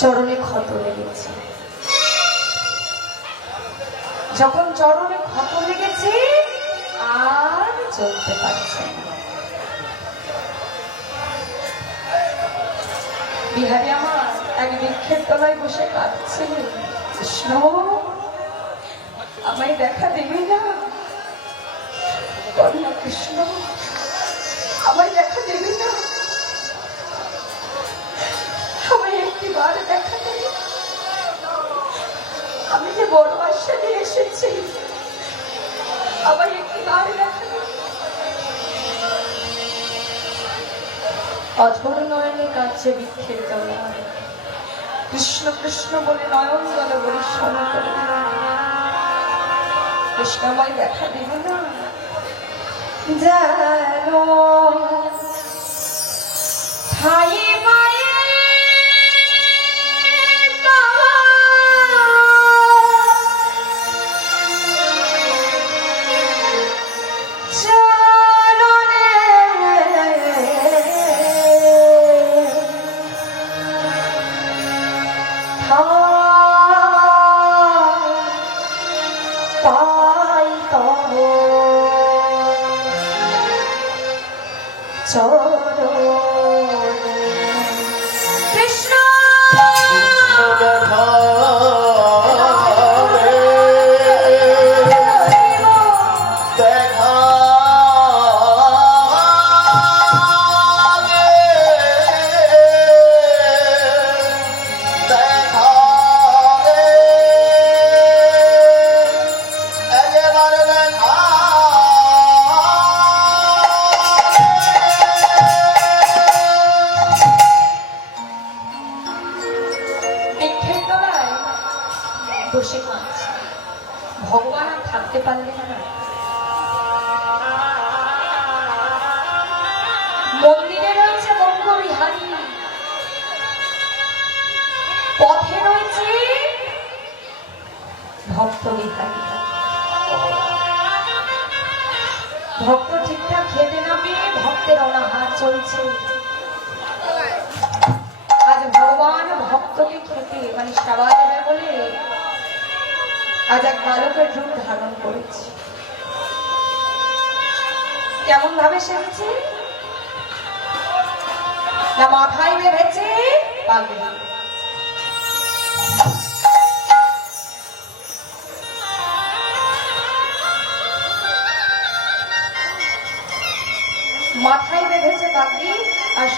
চরণে ক্ষত লেগেছে। যখন চরণে ক্ষত লেগেছে, আর চলতে পারছে না। বিহারি আমার, এক বৃক্ষের তলায় বসে কাঁদছে। কৃষ্ণ, আমায় দেখা দেবে না। কন্যা কৃষ্ণ, আমায় দেখা দেবে না। আমায় দেখা দেবে আমি যে বড় আশা নিয়ে এসেছি, আমায় একটি বার দেখা দেবে অঝোর নয়নে কাছে বৃক্ষের তলায় কৃষ্ণ কৃষ্ণ বলে নয়ন জল পরিশ্রম করে কৃষ্ণময় দেখা দিব না। যেন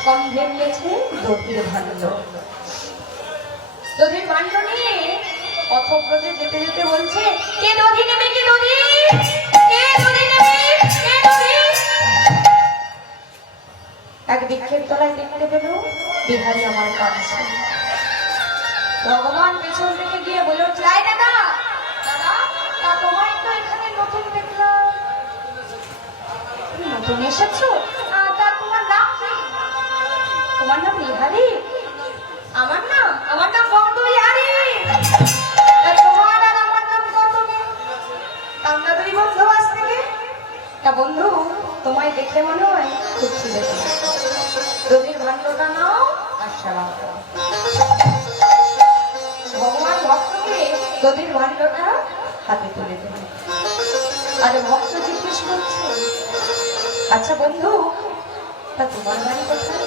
স্কন্ধে নিয়েছে দধির ভাণ্ড দধির ভাণ্ড নিয়ে পথব্রজে যেতে যেতে বলছে কে দধি নেবে কে দধি কে দধি নেবে কে দধি এক বৃক্ষের তলায় দেখতে পেল বিহারি আমার কাছে ভগবান পেছন থেকে গিয়ে বলে উঠছে "আয় দাদা দাদা তা এখানে নতুন দেখলাম নতুন এসেছ তোমায় দেখে মনে হয় খুব ছিলে রবির নাও আর সেবা ভগবান ভক্তকে দধির ভাণ্ডটা হাতে তুলে দেবে। আরে ভক্ত জিজ্ঞেস করছে আচ্ছা বন্ধু, তা তোমার বাড়ি কোথায়?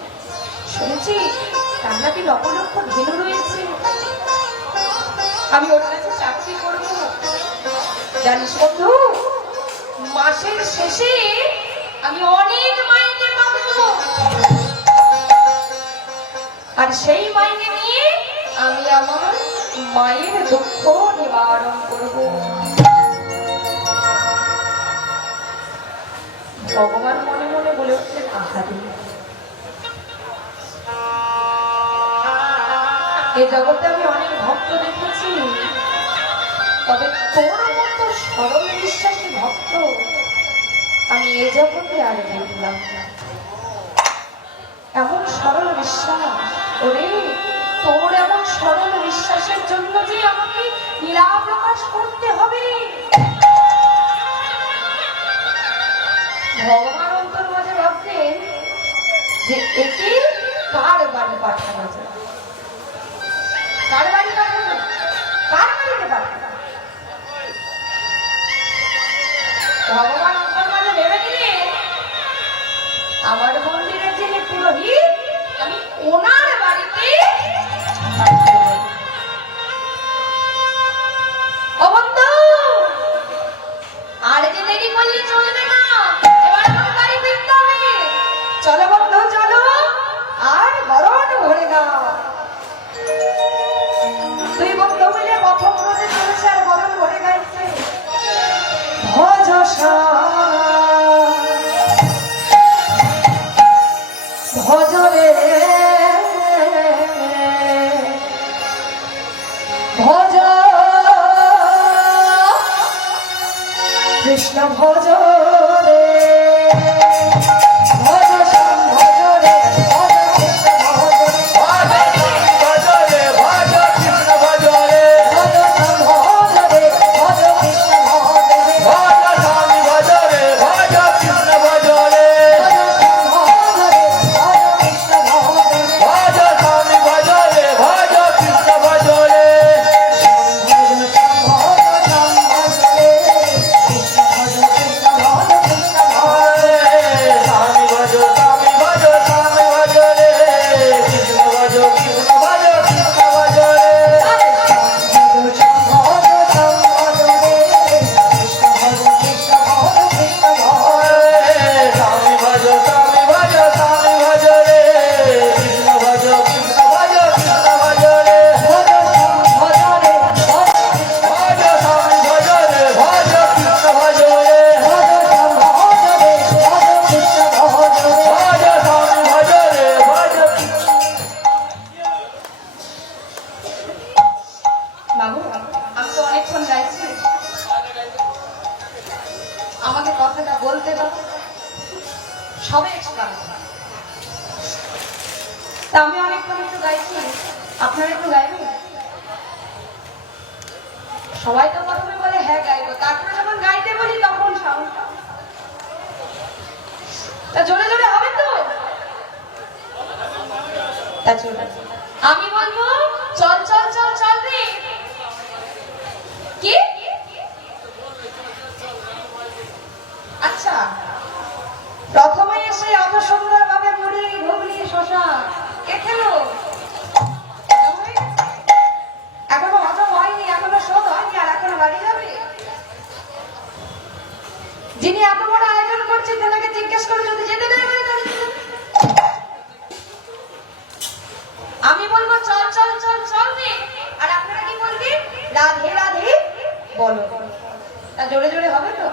শুনেছি তার নাকি লক্ষ লক্ষ ধেনু রয়েছে। আমি ওর কাছে চাকরি করব। জানিস বন্ধু, মাসের শেষে আমি অনেক মাইনে পাবো। আর সেই মাইনে নিয়ে আমি আমার মায়ের দুঃখ নিবারণ করব। ভগবান মনে মনে বলে উঠলেন আহারে এই জগতে আমি অনেক ভক্ত দেখেছি। তবে তোর মতো সরল বিশ্বাসী ভক্ত আমি এ জগতে আর দেখলাম এমন সরল বিশ্বাস, ওরে, তোর এমন সরল বিশ্বাসের জন্য যে আমাকে লীলা প্রকাশ করতে হবে। ভগবান অন্তর মাঝে ভাবতেন যে একে কার বাড়ি পাঠানো যায়? কার বাড়িতে পাঠাবো ভগবান অঙ্কর আমার মন্দিরের যিনি পুরোহিত আমি ওনার বাড়িতে যিনি এত বড় আয়োজন করছে তেনাকে জিজ্ঞেস করে যদি যেতে আমি বলব, চল চল চল চল আর আপনারা কি বলবি? রাধে রাধে, বলো। তা জোরে জোরে হবে তো?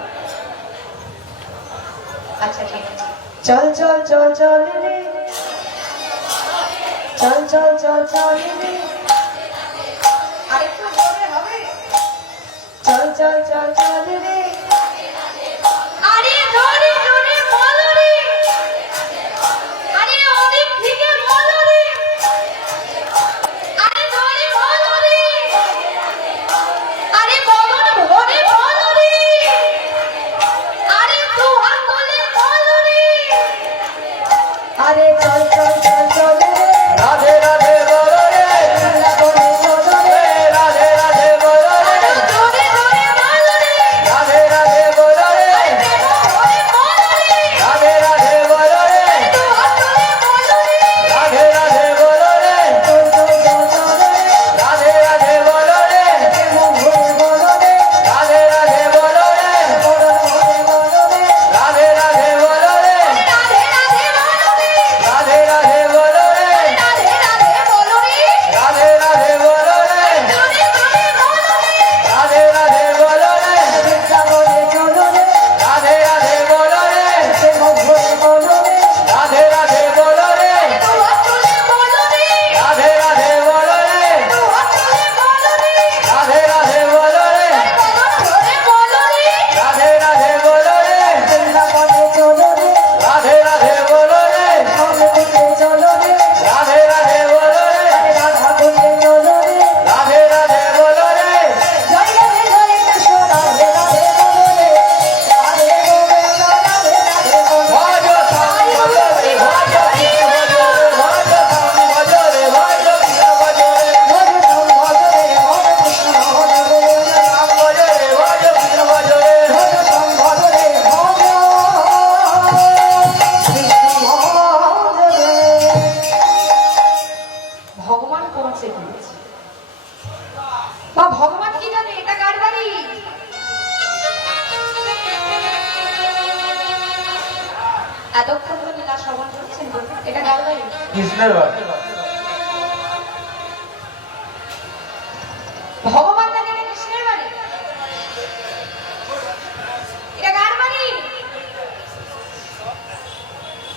আচ্ছা ঠিক আছে। চল চল চল চল রে। চল চল চল চল রে। আরেকটু জোরে হবে। চল চল চল চল রে।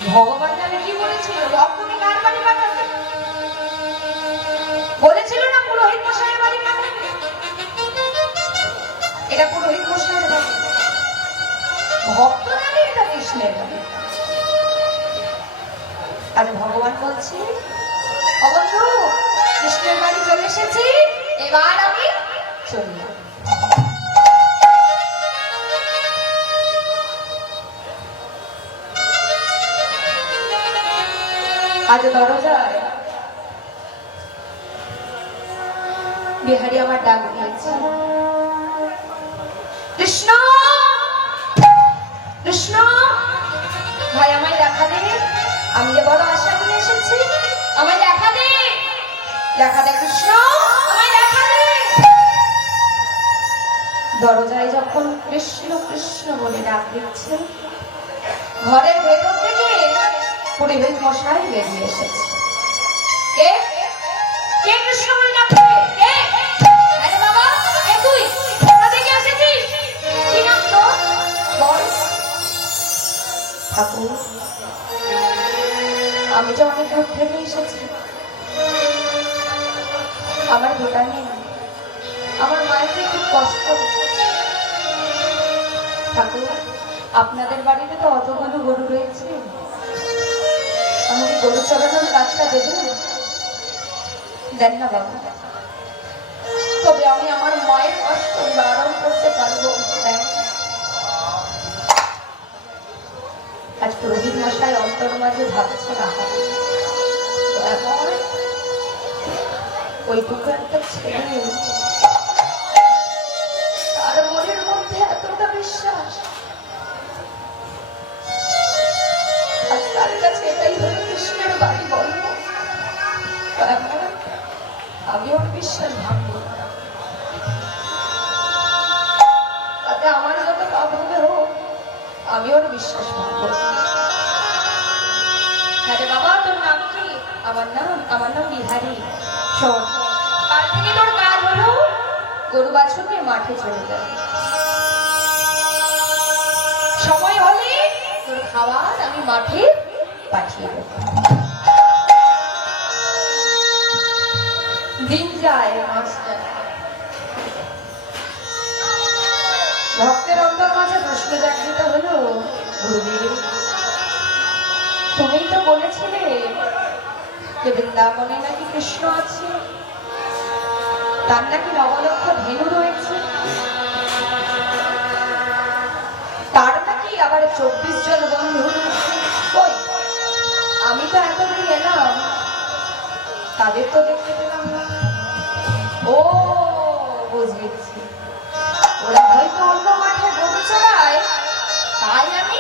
ভগবান জানে কি এটা ভক্ত এটা কৃষ্ণের ভগবান বলছে অবন্ধু কৃষ্ণের বাড়ি চলে এসেছি, এবার আমি চলি আজ দরজায় বিহারি আমার ডাক দিয়েছে। কৃষ্ণ! কৃষ্ণ! ভাই, আমায় দেখা দে। আমি যে বড় আশা করে এসেছি, আমায় দেখা দে। দেখা দে, কৃষ্ণ! আমায় দেখা দে। দরজায় যখন কৃষ্ণ কৃষ্ণ বলে ডাক দিচ্ছে ঘরের ভেতর পরিবেশ মশাই বেরিয়ে এসেছে। কে? কে কৃষ্ণ বলে ডাকবে কে? আরে বাবা এ তুই? কোথা থেকে এসেছিস? কি নাম তোর? বল। ঠাকুর আমি যে অনেক দূর থেকে এসেছি আমার ভোটা নেই। আমার মায়ের খুব কষ্ট। ঠাকুর আপনাদের বাড়িতে তো অতগুলো গরু রয়েছে। গরু চড়ানোর কাজটা দেবেন দেন না বাবু। তবে আমি আমার মায়ের কষ্ট বারণ করতে পারব দেন আজ পুরোহিত মশাই অন্তর মাঝে ভাবছে না এখন ওইটুকু একটা ছেলে তার মনের মধ্যে এতটা বিশ্বাস। আজ তার কাছে এটাই হলো আমি ওর বিশ্বাস ভাঙবো তাতে আমার যত পাপ হবে হোক আমি ওর বিশ্বাস ভাঙবো বাবা, তোর নাম কি? আমার নাম আমার নাম বিহারি। শোন থেকে তোর কাজ হলো গরু বাছুর মাঠে চলে যাবে সময় হলে তোর খাবার আমি মাঠে পাঠিয়ে দেবো। যায় মাস যায় ভক্তের অন্তর মাঝে প্রশ্ন জাগৃত হলো তুমিই তো বলেছিলে যে বৃন্দাবনে নাকি কৃষ্ণ আছে। তার নাকি নবলক্ষ ধেনু রয়েছে। তার নাকি আবার চব্বিশ জন বন্ধু আমি তো এতদিন এলাম, তাদের তো দেখতে পেলাম না। ও, বুঝেছি। ওরা হয়তো অন্য মাঠে গরু চড়ায় তাই আমি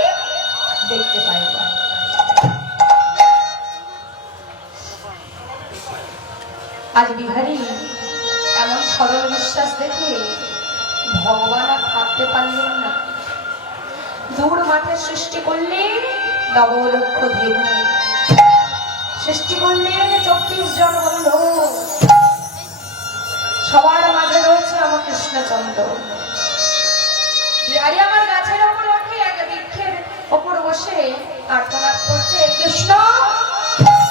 দেখতে পাই না। আজ বিহারি এমন সরল বিশ্বাস দেখে ভগবান আর থাকতে পারলেন না। দূর মাঠে সৃষ্টি করলেন নবলক্ষ ধেনু সৃষ্টি করলেন চব্বিশ জন বন্ধু সবার মাঝে রয়েছে আমার কৃষ্ণচন্দ্র আমার গাছের ওপর ওঠে, এক বৃক্ষের ওপর বসে আর্তনাদ করছে, কৃষ্ণ,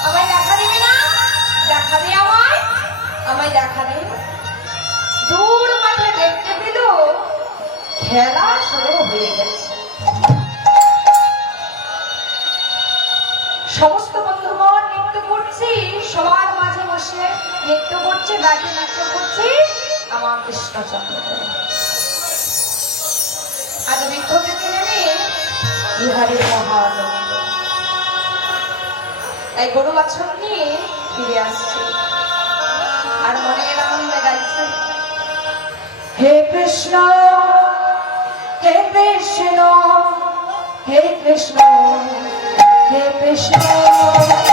আমায় দেখা দিবি না? দেখা দে আমায় আমায় দেখা দে। দূর মাঠে দেখতে পেল খেলা শুরু হয়ে গেছে। বসে নৃত্য করছে দাঁড়িয়ে নৃত্য করছি আমার কৃষ্ণচন্দ্র আজ বৃক্ষ থেকে নেমে বিহারের মহানন্দ তাই গরু বাছর নিয়ে ফিরে আসছে। আর মনের আনন্দে গাইছে, হে কৃষ্ণ হে কৃষ্ণ হে কৃষ্ণ হে কৃষ্ণ।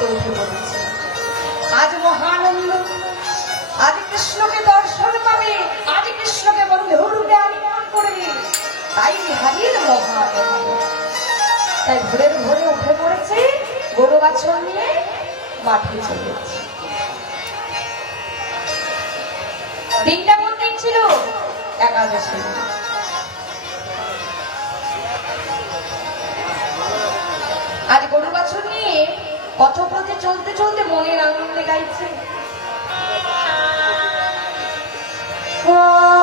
মেতে উঠে পড়েছে আজ মহানন্দ আজ কৃষ্ণকে দর্শন পাবে, আজ কৃষ্ণকে বন্ধুর রূপে আলিঙ্গন করবে। তাই বিহারীর মহানন্দ তাই ভোরের ভোরে উঠে পড়েছে, গরু বাছর নিয়ে মাঠে চলেছে দিনটা কোন দিন ছিল? একাদশী আজ গরু বাছর নিয়ে পথপথে চলতে চলতে মনের আনন্দে গাইছে। বৃন্দাবনে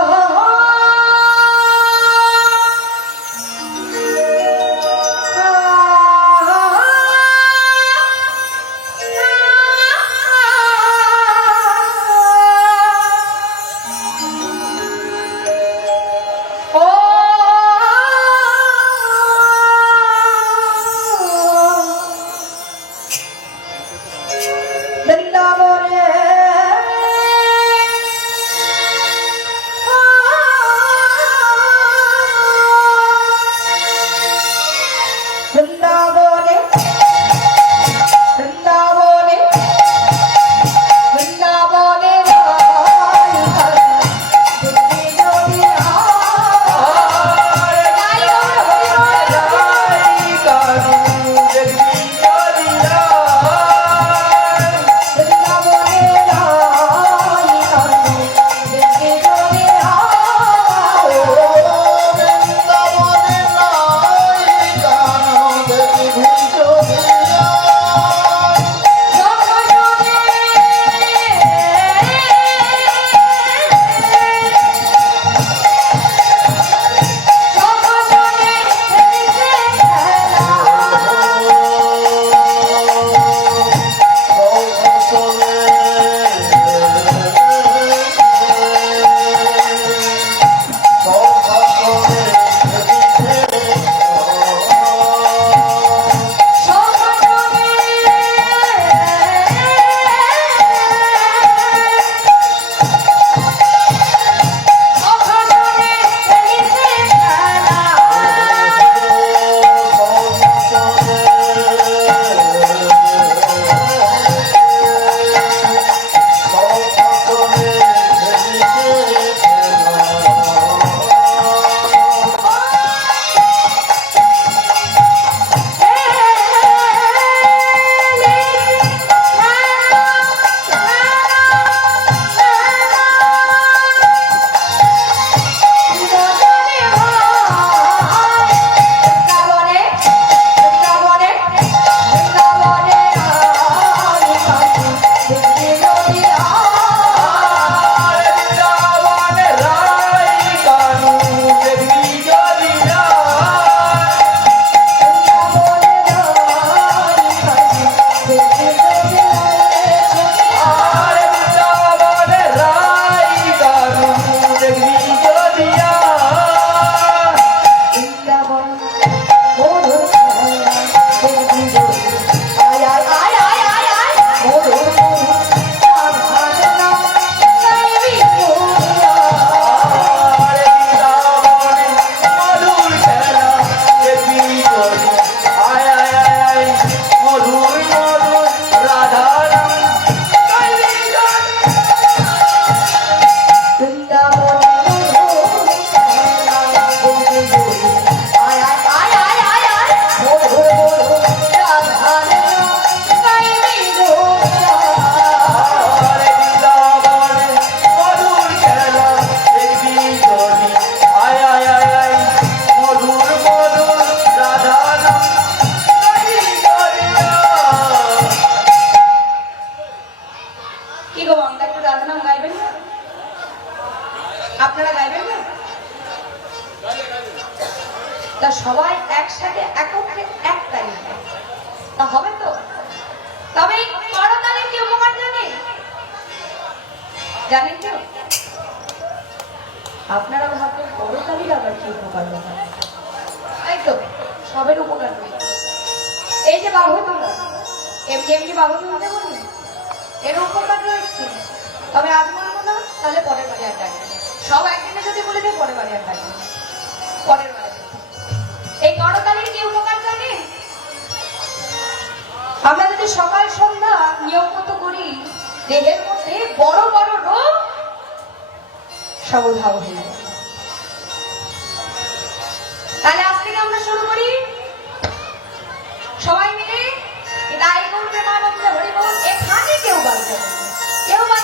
তবে জানেন আপনারা ভাববেন করতালির আবার কি উপকার এই তো, সবের উপকার। এই যে বাহু তোলা, এমনি এমনি বাহু তুলতে বলি এর উপকার রয়েছে। তবে আজ বলব না, তাহলে পরের বারে আর ডাকবে সব একদিনে যদি বলে দেয়, পরের বারে আর ডাকবে পরের বারে। এই করতালির আমরা যদি সকাল সন্ধ্যা নিয়ম মতো করি, দেহের মধ্যে বড় বড় রোগ সবধাও হয়ে যাবে তাহলে আজ থেকে আমরা শুরু করি। সবাই মিলে তাই করবে মানব হরিবল, এখানে কেউ বাদ যাবে কেউ বাদ